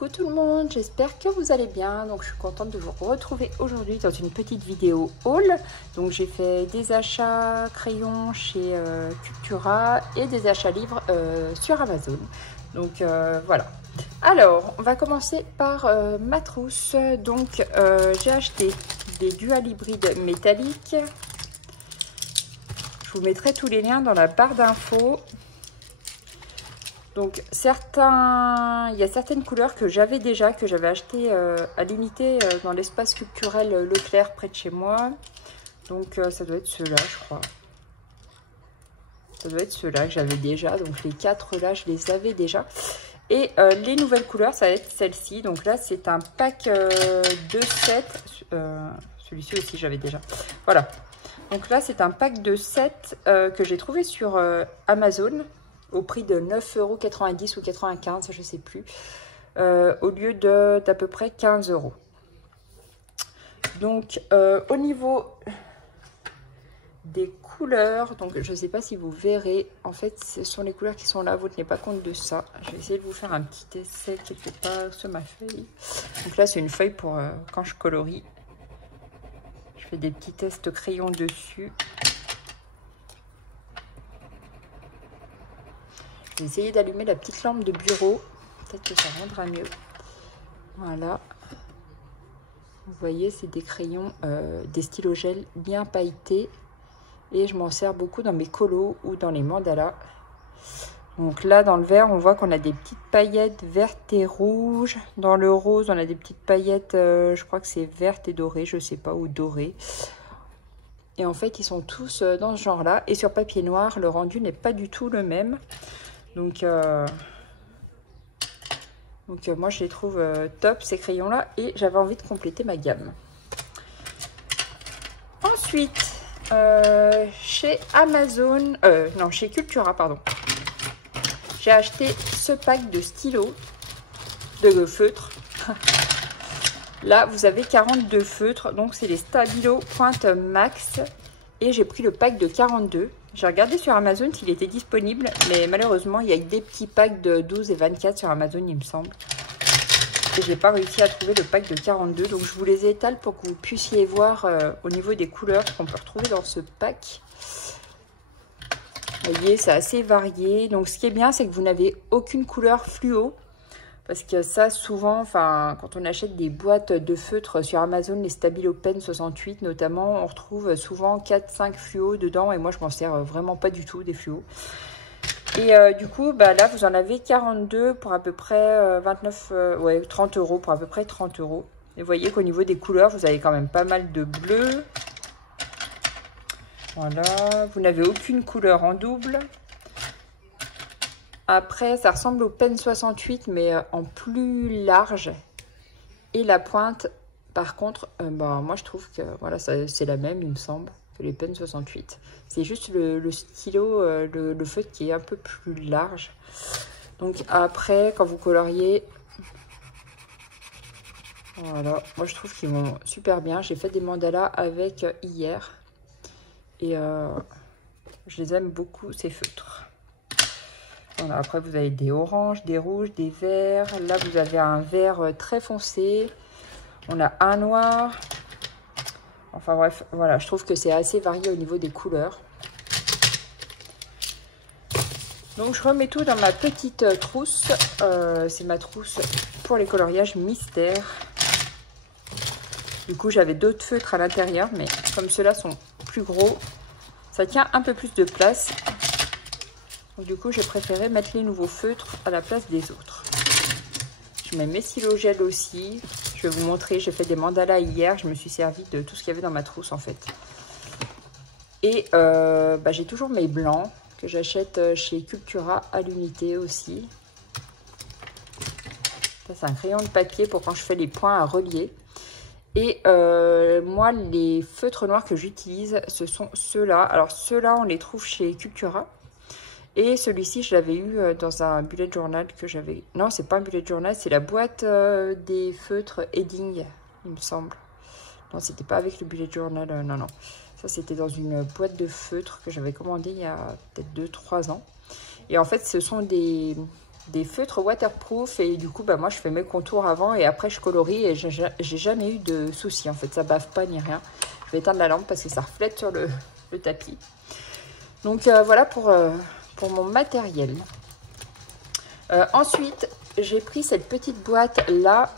Coucou tout le monde, j'espère que vous allez bien. Donc je suis contente de vous retrouver aujourd'hui dans une petite vidéo haul. Donc j'ai fait des achats crayons chez Cultura et des achats livres sur Amazon. Donc voilà. Alors on va commencer par ma trousse. Donc j'ai acheté des dual hybrides métalliques. Je vous mettrai tous les liens dans la barre d'infos. Donc il y a certaines couleurs que j'avais déjà, que j'avais acheté à l'unité dans l'espace culturel Leclerc près de chez moi. Donc ça doit être ceux-là, je crois. Ça doit être ceux-là que j'avais déjà. Donc les 4 là, je les avais déjà. Et les nouvelles couleurs, ça va être celle-ci. Donc là, c'est un pack de 7. Celui-ci aussi, j'avais déjà. Voilà. Donc là, c'est un pack de 7 que j'ai trouvé sur Amazon. Au prix de 9,90 € ou 95, je ne sais plus, au lieu d'à peu près 15 €. Donc, au niveau des couleurs, donc je ne sais pas si vous verrez, en fait, ce sont les couleurs qui sont là, vous ne tenez pas compte de ça. Je vais essayer de vous faire un petit essai quelque part sur ma feuille. Donc là, c'est une feuille pour quand je colorie. Je fais des petits tests crayons dessus. J'ai essayé d'allumer la petite lampe de bureau. Peut-être que ça rendra mieux. Voilà. Vous voyez, c'est des crayons, des stylos gel bien pailletés. Et je m'en sers beaucoup dans mes colos ou dans les mandalas. Donc là, dans le vert, on voit qu'on a des petites paillettes vertes et rouges. Dans le rose, on a des petites paillettes, je crois que c'est vertes et dorées, je ne sais pas, ou dorées. Et en fait, ils sont tous dans ce genre-là. Et sur papier noir, le rendu n'est pas du tout le même. Donc moi je les trouve top ces crayons là et j'avais envie de compléter ma gamme. Ensuite chez Amazon, non chez Cultura pardon, j'ai acheté ce pack de stylos, de feutres. Là vous avez 42 feutres, donc c'est les Stabilo Pointe Max et j'ai pris le pack de 42. J'ai regardé sur Amazon s'il était disponible, mais malheureusement, il y a des petits packs de 12 et 24 sur Amazon, il me semble. Et j'ai pas réussi à trouver le pack de 42, donc je vous les étale pour que vous puissiez voir au niveau des couleurs qu'on peut retrouver dans ce pack. Vous voyez, c'est assez varié. Donc ce qui est bien, c'est que vous n'avez aucune couleur fluo. Parce que ça, souvent, enfin, quand on achète des boîtes de feutres sur Amazon, les Stabilo Pen 68 notamment, on retrouve souvent 4-5 fluos dedans. Et moi, je m'en sers vraiment pas du tout des fluos. Et du coup, bah, là, vous en avez 42 pour à peu près 30 € pour à peu près 30 €. Et vous voyez qu'au niveau des couleurs, vous avez quand même pas mal de bleu. Voilà, vous n'avez aucune couleur en double. Après, ça ressemble au Pen 68, mais en plus large. Et la pointe, par contre, moi je trouve que voilà, c'est la même, il me semble, que les Pen 68. C'est juste le stylo, le feutre qui est un peu plus large. Donc après, quand vous coloriez, voilà, moi je trouve qu'ils vont super bien. J'ai fait des mandalas avec hier. Et je les aime beaucoup, ces feutres. Voilà, après, vous avez des oranges, des rouges, des verts. Là, vous avez un vert très foncé. On a un noir. Enfin bref, voilà, je trouve que c'est assez varié au niveau des couleurs. Donc, je remets tout dans ma petite trousse. C'est ma trousse pour les coloriages mystères. Du coup, j'avais d'autres feutres à l'intérieur, mais comme ceux-là sont plus gros, ça tient un peu plus de place. Donc, du coup, j'ai préféré mettre les nouveaux feutres à la place des autres. Je mets mes stylos gel aussi. Je vais vous montrer, j'ai fait des mandalas hier. Je me suis servi de tout ce qu'il y avait dans ma trousse en fait. Et j'ai toujours mes blancs que j'achète chez Cultura à l'unité aussi. Ça, c'est un crayon de papier pour quand je fais les points à relier. Et moi, les feutres noirs que j'utilise, ce sont ceux-là. Alors, ceux-là, on les trouve chez Cultura. Et celui-ci, je l'avais eu dans un bullet journal que j'avais... Non, c'est pas un bullet journal, c'est la boîte des feutres Edding, il me semble. Non, c'était pas avec le bullet journal, non. Ça, c'était dans une boîte de feutres que j'avais commandée il y a peut-être 2-3 ans. Et en fait, ce sont des des feutres waterproof. Et du coup, bah, moi, je fais mes contours avant et après, je colorie. Et j'ai jamais eu de soucis. En fait, ça bave pas ni rien. Je vais éteindre la lampe parce que ça reflète sur le tapis. Donc, voilà pour mon matériel. Ensuite, j'ai pris cette petite boîte-là.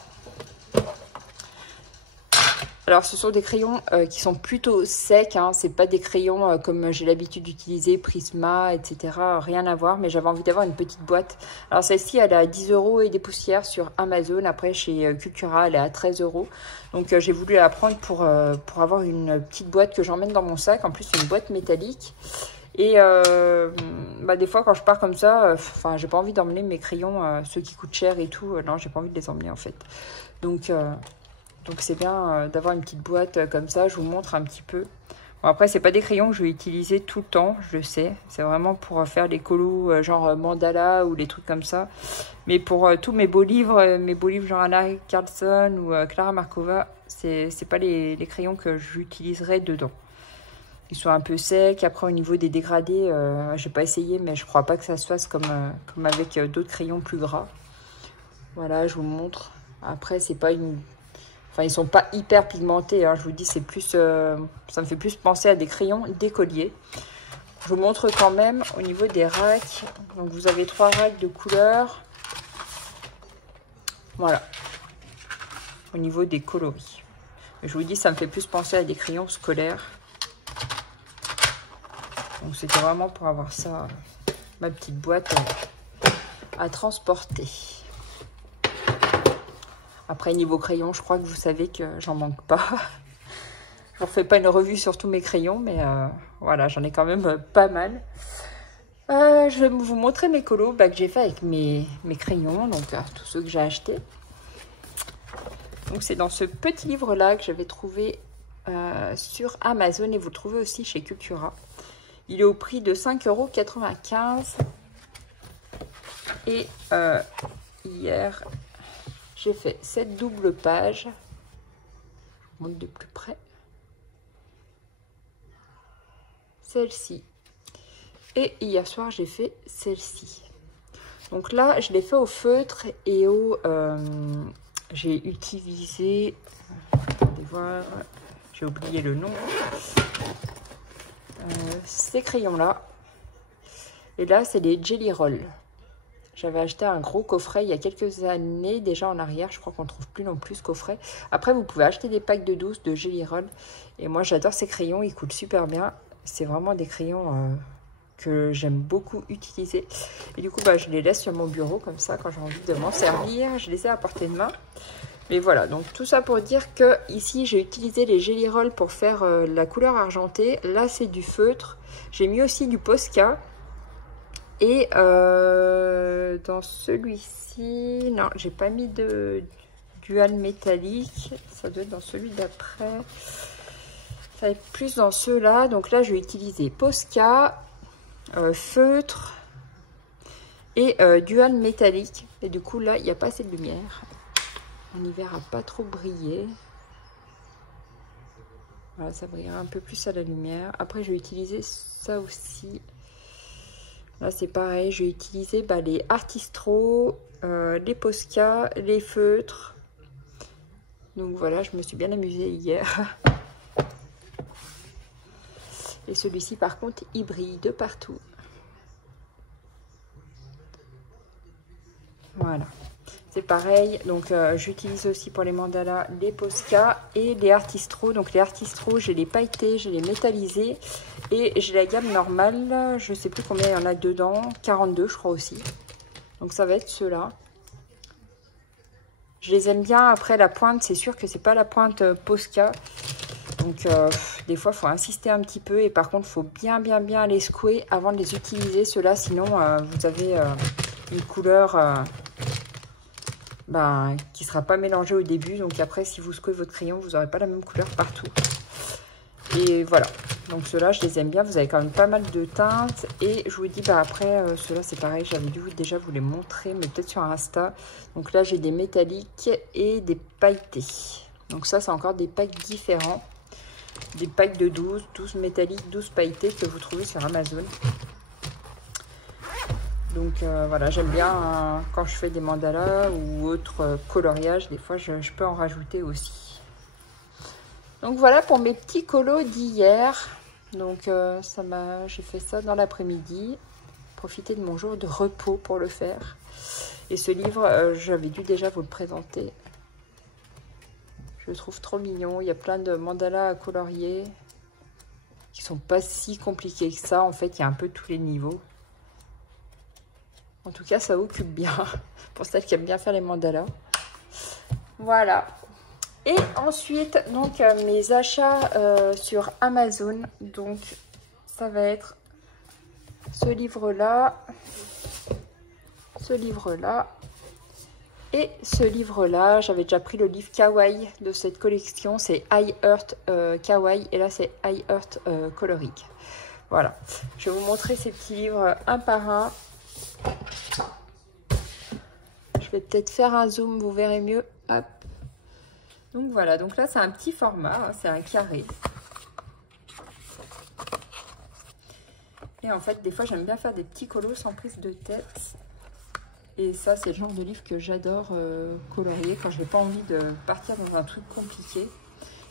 Alors, ce sont des crayons qui sont plutôt secs. Hein. Ce n'est pas des crayons comme j'ai l'habitude d'utiliser, Prisma, etc. Rien à voir. Mais j'avais envie d'avoir une petite boîte. Alors, celle-ci, elle est à 10 € et des poussières sur Amazon. Après, chez Cultura, elle est à 13 €. Donc, j'ai voulu la prendre pour avoir une petite boîte que j'emmène dans mon sac. En plus, c'est une boîte métallique. Et bah, des fois, quand je pars comme ça, j'ai pas envie d'emmener mes crayons, ceux qui coûtent cher et tout. Non, j'ai pas envie de les emmener, en fait. Donc c'est bien d'avoir une petite boîte comme ça, je vous montre un petit peu. Bon, après, c'est pas des crayons que je vais utiliser tout le temps, je le sais. C'est vraiment pour faire les colos genre mandala ou les trucs comme ça. Mais pour tous mes beaux livres genre Anna Carlson ou Clara Markova, c'est pas les crayons que j'utiliserai dedans. Ils sont un peu secs. Après, au niveau des dégradés, j'ai pas essayé, mais je crois pas que ça se fasse comme avec d'autres crayons plus gras. Voilà, je vous montre. Après, c'est pas une... Enfin, ils sont pas hyper pigmentés, hein. Je vous dis, c'est plus, ça me fait plus penser à des crayons d'écolier. Je vous montre quand même au niveau des racks. Donc, vous avez 3 racks de couleurs. Voilà. Au niveau des coloris. Je vous dis, ça me fait plus penser à des crayons scolaires. Donc, c'était vraiment pour avoir ça, ma petite boîte à transporter. Après, niveau crayon, je crois que vous savez que j'en manque pas. Je ne refais pas une revue sur tous mes crayons, mais voilà, j'en ai quand même pas mal. Je vais vous montrer mes colos que j'ai fait avec mes crayons, donc tous ceux que j'ai achetés. Donc, c'est dans ce petit livre-là que j'avais trouvé sur Amazon et vous le trouvez aussi chez Cultura. Il est au prix de 5,95 €. Et hier... j'ai fait cette double page. Je vous montre de plus près. Celle-ci. Et hier soir, j'ai fait celle-ci. Donc là, je l'ai fait au feutre et j'ai utilisé... Attendez voir. J'ai oublié le nom. Ces crayons-là. Et là, c'est des Jelly Roll. J'avais acheté un gros coffret il y a quelques années, déjà en arrière. Je crois qu'on ne trouve plus non plus ce coffret. Après, vous pouvez acheter des packs de 12 de Jelly Roll. Et moi, j'adore ces crayons. Ils coulent super bien. C'est vraiment des crayons que j'aime beaucoup utiliser. Et du coup, je les laisse sur mon bureau comme ça. Quand j'ai envie de m'en servir, je les ai à portée de main. Mais voilà, donc tout ça pour dire que ici, j'ai utilisé les Jelly Roll pour faire la couleur argentée. Là, c'est du feutre. J'ai mis aussi du Posca. Et dans celui-ci, non, j'ai pas mis de dual métallique. Ça doit être dans celui d'après. Ça va être plus dans ceux-là. Donc là, je vais utiliser Posca, feutre et dual métallique. Et du coup, là, il n'y a pas assez de lumière. On y verra pas trop briller. Voilà, ça brillera un peu plus à la lumière. Après, je vais utiliser ça aussi. Là, c'est pareil, je vais utiliser les Artistro, les Posca, les feutres. Donc voilà, je me suis bien amusée hier. Et celui-ci, par contre, il brille de partout. Voilà. C'est pareil, donc j'utilise aussi pour les mandalas les Posca et les Artistro. Donc les Artistro, j'ai les pailletés, j'ai les métallisés et j'ai la gamme normale. Je ne sais plus combien il y en a dedans, 42 je crois aussi. Donc ça va être ceux-là. Je les aime bien. Après la pointe, c'est sûr que c'est pas la pointe Posca. Donc des fois, il faut insister un petit peu et par contre, il faut bien les secouer avant de les utiliser. Ceux-là, sinon vous avez une couleur... qui ne sera pas mélangé au début. Donc après, si vous secouez votre crayon, vous n'aurez pas la même couleur partout. Et voilà. Donc ceux-là, je les aime bien. Vous avez quand même pas mal de teintes. Et je vous dis, après, ceux-là, c'est pareil. J'avais dû déjà vous les montrer, mais peut-être sur Insta. Donc là, j'ai des métalliques et des pailletés. Donc ça, c'est encore des packs différents. Des packs de 12 métalliques, 12 pailletés que vous trouvez sur Amazon. Donc voilà, j'aime bien quand je fais des mandalas ou autres coloriages, des fois je peux en rajouter aussi. Donc voilà pour mes petits colos d'hier. Donc j'ai fait ça dans l'après-midi. Profiter de mon jour de repos pour le faire. Et ce livre, j'avais dû déjà vous le présenter. Je le trouve trop mignon. Il y a plein de mandalas à colorier qui sont pas si compliqués que ça. En fait, il y a un peu tous les niveaux. En tout cas, ça occupe bien pour celles qui aiment bien faire les mandalas. Voilà. Et ensuite, donc mes achats sur Amazon. Donc, ça va être ce livre-là, et ce livre-là. J'avais déjà pris le livre Kawaii de cette collection. C'est I Heart Kawaii et là, c'est I Heart Coloric. Voilà. Je vais vous montrer ces petits livres un par un. Je vais peut-être faire un zoom, vous verrez mieux. Hop. Donc voilà, donc là c'est un petit format, hein, c'est un carré. Et en fait, des fois j'aime bien faire des petits colos sans prise de tête. Et ça, c'est le genre de livre que j'adore colorier quand je n'ai pas envie de partir dans un truc compliqué.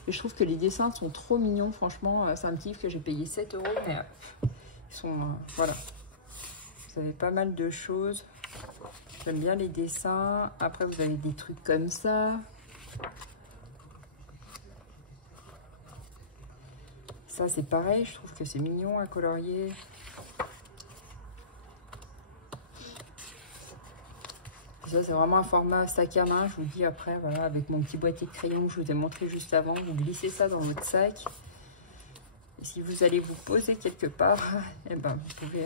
Et je trouve que les dessins sont trop mignons, franchement. C'est un petit livre que j'ai payé 7 €, mais ils sont... voilà. Vous avez pas mal de choses. J'aime bien les dessins. Après, vous avez des trucs comme ça. Ça, c'est pareil. Je trouve que c'est mignon à colorier. Ça, c'est vraiment un format sac à main. Je vous dis après, voilà, avec mon petit boîtier de crayon que je vous ai montré juste avant. Vous glissez ça dans votre sac. Et si vous allez vous poser quelque part, eh ben, vous pouvez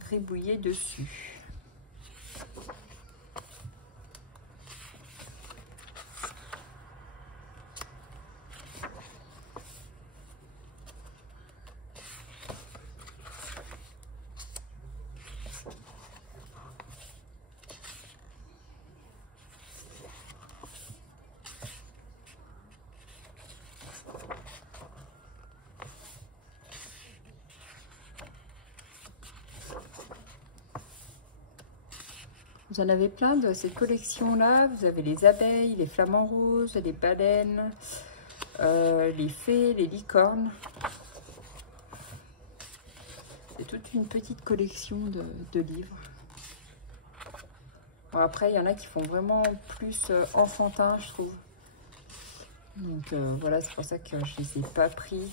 gribouiller dessus. Vous en avez plein de cette collection-là. Vous avez les abeilles, les flamants roses, les baleines, les fées, les licornes. C'est toute une petite collection de livres. Bon, après, il y en a qui font vraiment plus enfantin, je trouve. Donc voilà, c'est pour ça que je ne les ai pas pris.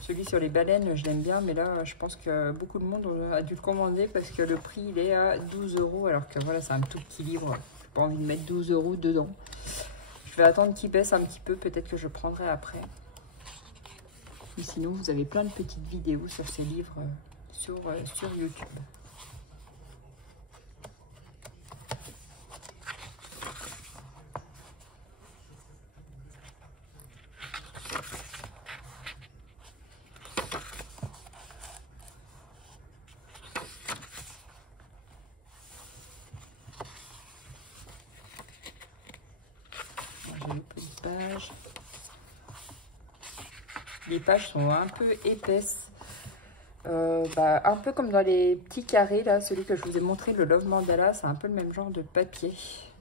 Celui sur les baleines, je l'aime bien, mais là, je pense que beaucoup de monde a dû le commander parce que le prix, il est à 12 €, alors que voilà, c'est un tout petit livre. Je n'ai pas envie de mettre 12 € dedans. Je vais attendre qu'il baisse un petit peu, peut-être que je prendrai après. Et sinon, vous avez plein de petites vidéos sur ces livres sur YouTube. Les pages sont un peu épaisses, un peu comme dans les petits carrés, là, celui que je vous ai montré, le Love Mandala, c'est un peu le même genre de papier.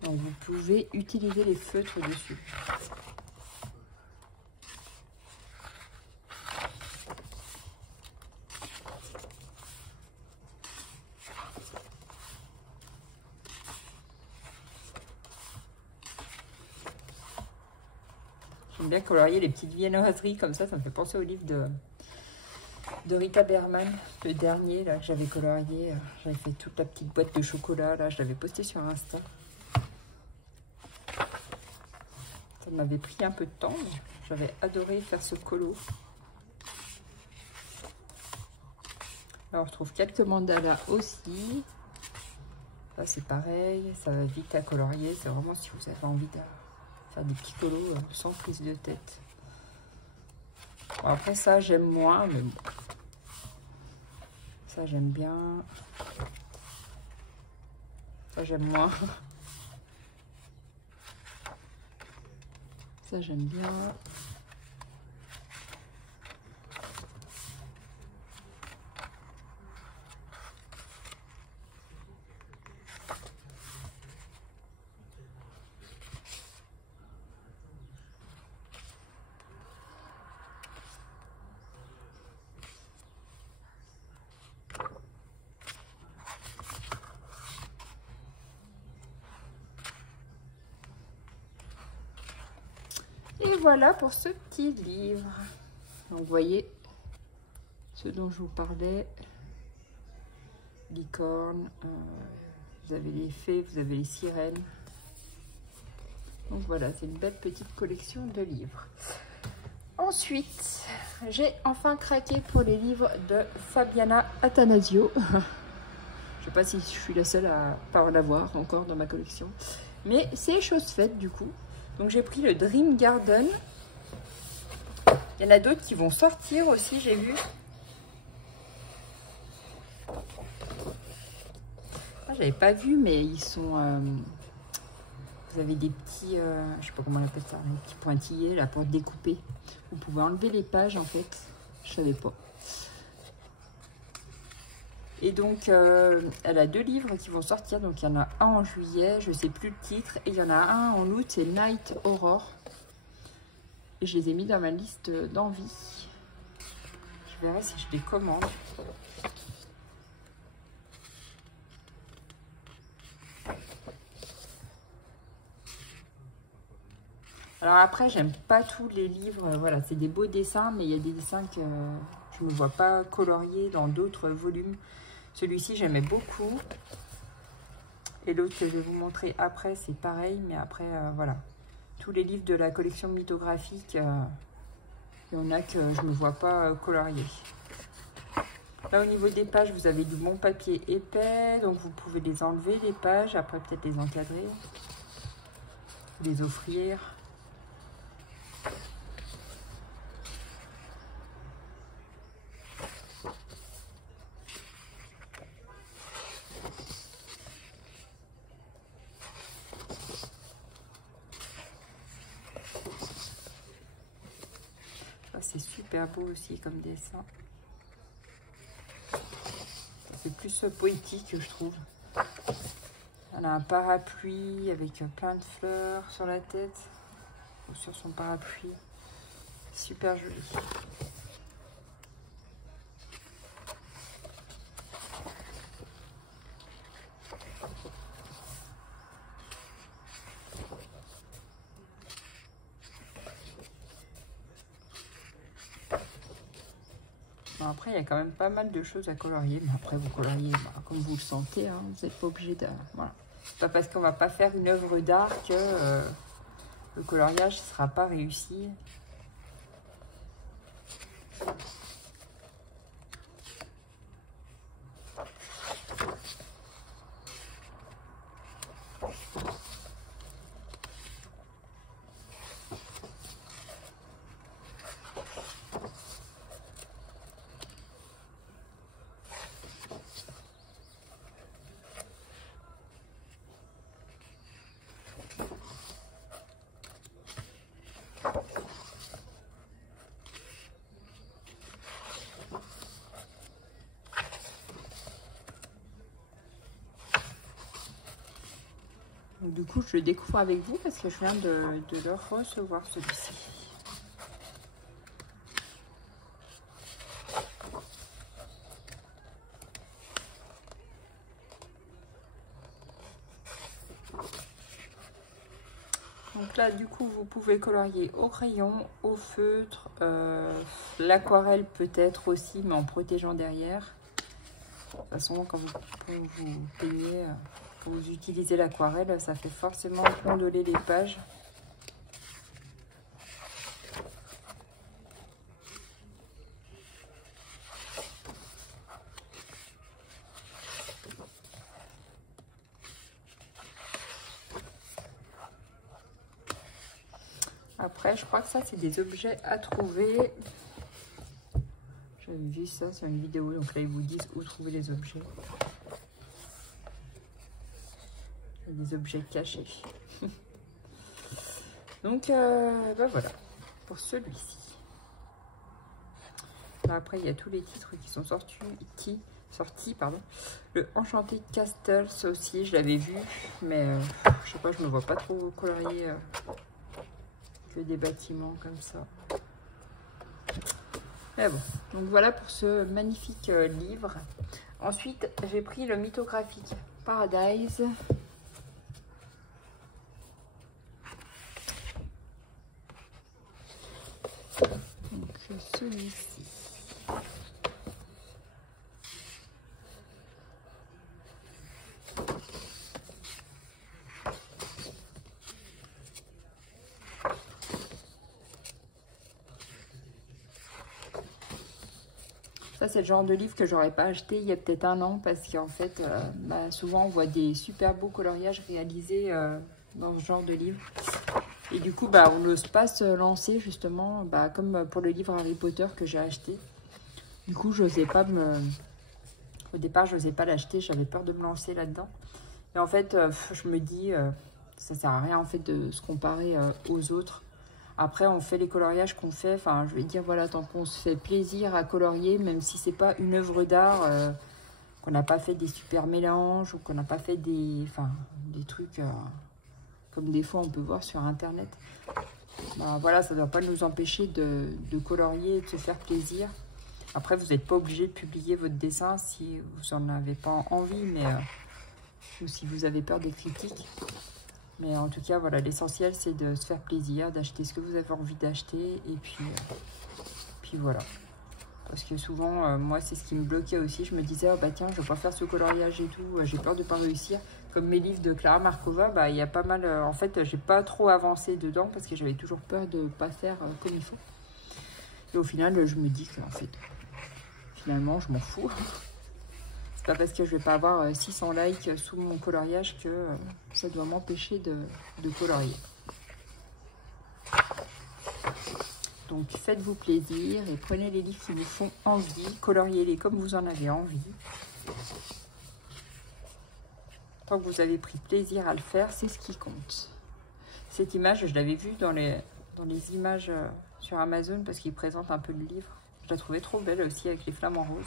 Donc vous pouvez utiliser les feutres dessus. J'aime bien colorier les petites viennoiseries comme ça me fait penser au livre de Rita Berman, le dernier là que j'avais colorié. J'avais fait toute la petite boîte de chocolat, là, je l'avais posté sur Insta. Ça m'avait pris un peu de temps, mais j'avais adoré faire ce colo. Alors, on retrouve quelques mandalas aussi. Là, c'est pareil, ça va vite à colorier. C'est vraiment si vous avez envie de faire des petits colos sans prise de tête. Bon, après, ça, j'aime moins, mais bon. Ça, j'aime bien. Ça, j'aime moins. Ça, j'aime bien. voilà pour ce petit livre. Donc vous voyez ce dont je vous parlais. Licorne, vous avez les fées, vous avez les sirènes. Donc voilà, c'est une belle petite collection de livres. Ensuite, j'ai enfin craqué pour les livres de Fabiana Attanasio. Je ne sais pas si je suis la seule à pas en avoir encore dans ma collection. Mais c'est chose faite du coup. Donc j'ai pris le Dream Garden. Il y en a d'autres qui vont sortir aussi, j'ai vu. Ah, j'avais pas vu, mais ils sont... vous avez des petits... je sais pas comment on appelle ça, des petits pointillés là pour découper. Vous pouvez enlever les pages en fait. Je savais pas. Et donc, elle a 2 livres qui vont sortir. Donc, il y en a un en juillet, je sais plus le titre. Et il y en a un en août, c'est Night Aurore. Et je les ai mis dans ma liste d'envie. Je verrai si je les commande. Alors après, j'aime pas tous les livres. Voilà, c'est des beaux dessins, mais il y a des dessins que je ne me vois pas colorier dans d'autres volumes. Celui-ci, j'aimais beaucoup. Et l'autre que je vais vous montrer après, c'est pareil. Mais après, voilà. Tous les livres de la collection mythographique, il y en a que je ne me vois pas colorier. Là, au niveau des pages, vous avez du bon papier épais. Donc, vous pouvez les enlever, les pages. Après, peut-être les encadrer. Les offrir. C'est super beau aussi comme dessin. C'est plus poétique, je trouve. Elle a un parapluie avec plein de fleurs sur la tête ou sur son parapluie. Super joli. Bon, après, il y a quand même pas mal de choses à colorier. Mais après, vous coloriez comme vous le sentez. Hein. Vous n'êtes pas obligé de... Voilà. C'est pas parce qu'on va pas faire une œuvre d'art que le coloriage ne sera pas réussi. Donc, du coup, je le découvre avec vous parce que je viens de le recevoir celui-ci. Donc là, du coup, vous pouvez colorier au crayon, au feutre, l'aquarelle peut-être aussi, mais en protégeant derrière. De toute façon, quand vous peignez, quand vous utilisez l'aquarelle, ça fait forcément ondoler les pages. Après, je crois que ça, c'est des objets à trouver. J'avais vu ça sur une vidéo, donc là, ils vous disent où trouver les objets. Des objets cachés. Donc, ben voilà, pour celui-ci. Après, il y a tous les titres qui sont sortis. Le Enchanted Castle, ça aussi, je l'avais vu, mais je sais pas, je me vois pas trop colorier que des bâtiments comme ça. Mais bon, donc voilà pour ce magnifique livre. Ensuite, j'ai pris le Mythographique Paradise. celui-ci. Ça, c'est le genre de livre que j'aurais pas acheté il y a peut-être un an parce qu'en fait, souvent, on voit des super beaux coloriages réalisés dans ce genre de livre. Et du coup, on n'ose pas se lancer justement, comme pour le livre Harry Potter que j'ai acheté. Du coup, j'osais pas au départ, je n'osais pas l'acheter, j'avais peur de me lancer là-dedans. Et en fait, je me dis, ça sert à rien en fait de se comparer aux autres. Après, on fait les coloriages qu'on fait. Enfin, je vais dire, voilà, tant qu'on se fait plaisir à colorier, même si c'est pas une œuvre d'art, qu'on n'a pas fait des super mélanges ou qu'on n'a pas fait des trucs comme des fois on peut voir sur Internet. Voilà, ça ne doit pas nous empêcher de colorier et de se faire plaisir. Après, vous n'êtes pas obligé de publier votre dessin si vous n'en avez pas envie, mais ou si vous avez peur des critiques. Mais en tout cas, voilà, l'essentiel, c'est de se faire plaisir, d'acheter ce que vous avez envie d'acheter. Et puis voilà. Parce que souvent, moi, c'est ce qui me bloquait aussi. Je me disais, oh, tiens, je ne vais pas faire ce coloriage et tout. J'ai peur de ne pas réussir. Comme mes livres de Clara Markova, il y a pas mal... en fait, j'ai pas trop avancé dedans parce que j'avais toujours peur de ne pas faire comme il faut. Et au final, je me dis qu'en fait, finalement, je m'en fous. C'est pas parce que je vais pas avoir 600 likes sous mon coloriage que ça doit m'empêcher de colorier. Donc faites-vous plaisir et prenez les livres qui vous font envie, coloriez-les comme vous en avez envie. Tant que vous avez pris plaisir à le faire, c'est ce qui compte. Cette image, je l'avais vue dans les images sur Amazon parce qu'ils présentent un peu le livre. Je la trouvais trop belle aussi avec les flamants roses.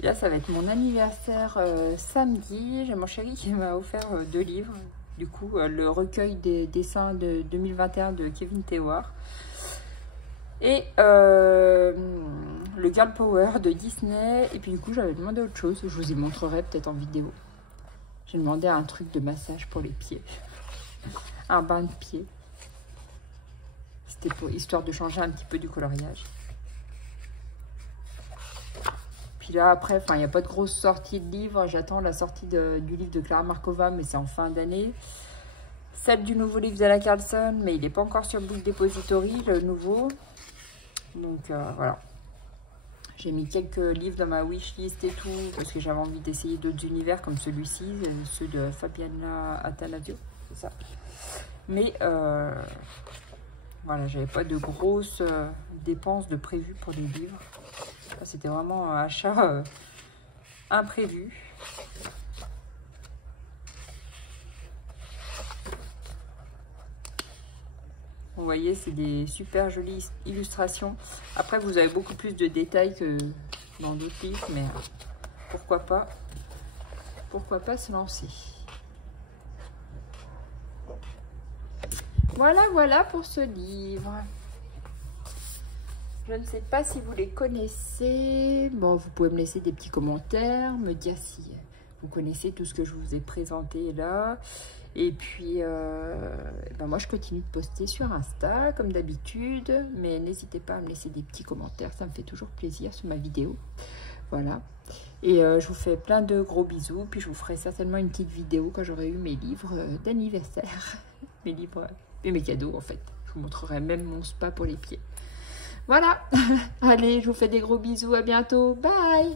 Là, ça va être mon anniversaire samedi. J'ai mon chéri qui m'a offert 2 livres. Du coup, le recueil des dessins de 2021 de Kevin Tewar. Et le Girl Power de Disney. Et puis du coup, j'avais demandé autre chose. Je vous y montrerai peut-être en vidéo. J'ai demandé un truc de massage pour les pieds. Un bain de pieds. C'était histoire de changer un petit peu du coloriage. Puis là, après, il n'y a pas de grosse sortie de livres. J'attends la sortie du livre de Clara Markova, mais c'est en fin d'année. Celle du nouveau livre d'Ella Carlson, mais il n'est pas encore sur Book Depository, le nouveau. Donc, voilà. J'ai mis quelques livres dans ma wishlist et tout, parce que j'avais envie d'essayer d'autres univers comme celui-ci, ceux de Fabiana Attanasio, c'est ça. Mais, voilà, j'avais pas de grosses dépenses de prévues pour les livres. C'était vraiment un achat imprévu. Vous voyez, c'est des super jolies illustrations. Après, vous avez beaucoup plus de détails que dans d'autres livres, mais pourquoi pas se lancer. Voilà pour ce livre. Je ne sais pas si vous les connaissez. Bon, vous pouvez me laisser des petits commentaires, me dire si vous connaissez tout ce que je vous ai présenté là. Et puis, moi, je continue de poster sur Insta, comme d'habitude. Mais n'hésitez pas à me laisser des petits commentaires. Ça me fait toujours plaisir sur ma vidéo. Voilà. Et je vous fais plein de gros bisous. Puis, je vous ferai certainement une petite vidéo quand j'aurai eu mes livres d'anniversaire. Mes livres et mes cadeaux, en fait. Je vous montrerai même mon spa pour les pieds. Voilà, allez, je vous fais des gros bisous, à bientôt, bye!